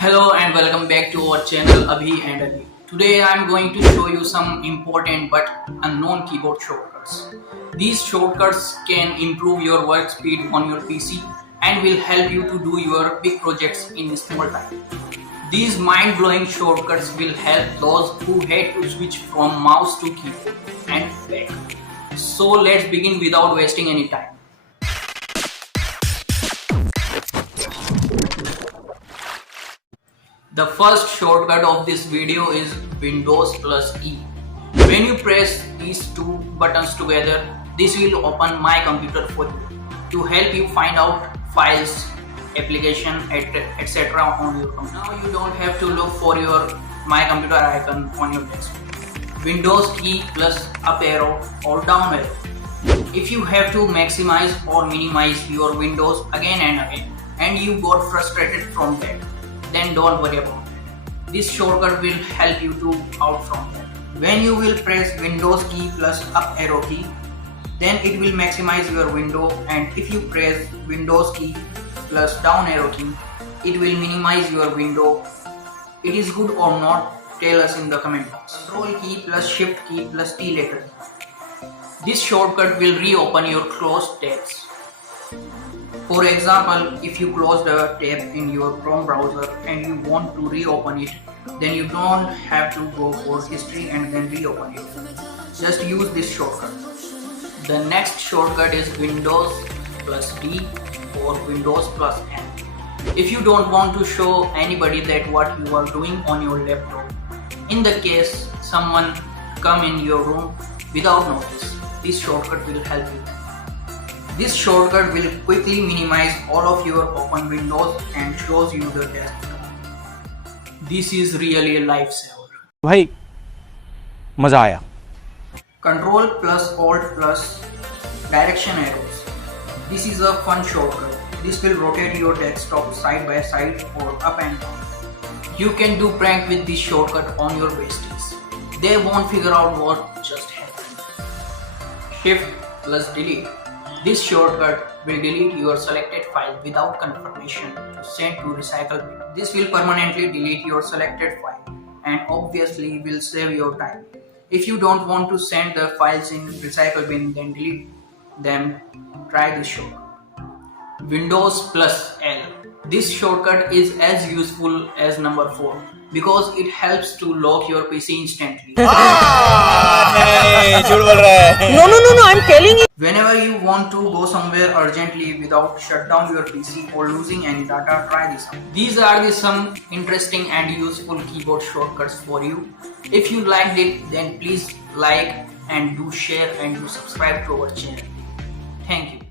Hello and welcome back to our channel Abhi&Ali. Today I am going to show you some important but unknown keyboard shortcuts. These shortcuts can improve your work speed on your PC and will help you to do your big projects in small time. These mind-blowing shortcuts will help those who hate to switch from mouse to keyboard and back. So let's begin without wasting any time. The first shortcut of this video is Windows plus E. When you press these two buttons together, this will open My Computer for you to help you find out files, application, etc. on your computer. Now you don't have to look for your My Computer icon on your desktop. Windows key plus up arrow or down arrow. If you have to maximize or minimize your windows again and again and you got frustrated from that, then don't worry about it. This shortcut will help you to out from that. When you will press Windows key plus up arrow key, then it will maximize your window, and if you press Windows key plus down arrow key, it will minimize your window. It is good or not? Tell us in the comment box. Control key plus Shift key plus T later. This shortcut will reopen your closed tabs. For example, if you closed a tab in your Chrome browser and you want to reopen it, then you don't have to go for history and then reopen it. Just use this shortcut. The next shortcut is Windows plus D or Windows plus N. If you don't want to show anybody that what you are doing on your laptop, in the case someone come in your room without notice, this shortcut will help you. This shortcut will quickly minimize all of your open windows and shows you the desktop. This is really a lifesaver. भाई मजा आया. Control plus Alt plus direction arrows. This is a fun shortcut. This will rotate your desktop side by side or up and down. You can do prank with this shortcut on your besties. They won't figure out what just happened. Shift plus delete. This shortcut will delete your selected file without confirmation to send to recycle bin. This will permanently delete your selected file and obviously will save your time. If you don't want to send the files in recycle bin, then delete them. Try this shortcut. Windows plus L. This shortcut is as useful as number 4 because it helps to lock your PC instantly. No, I'm telling you. Whenever you want to go somewhere urgently without shut down your PC or losing any data, try this out. These are some interesting and useful keyboard shortcuts for you. If you liked it, then please like and do share and do subscribe to our channel. Thank you.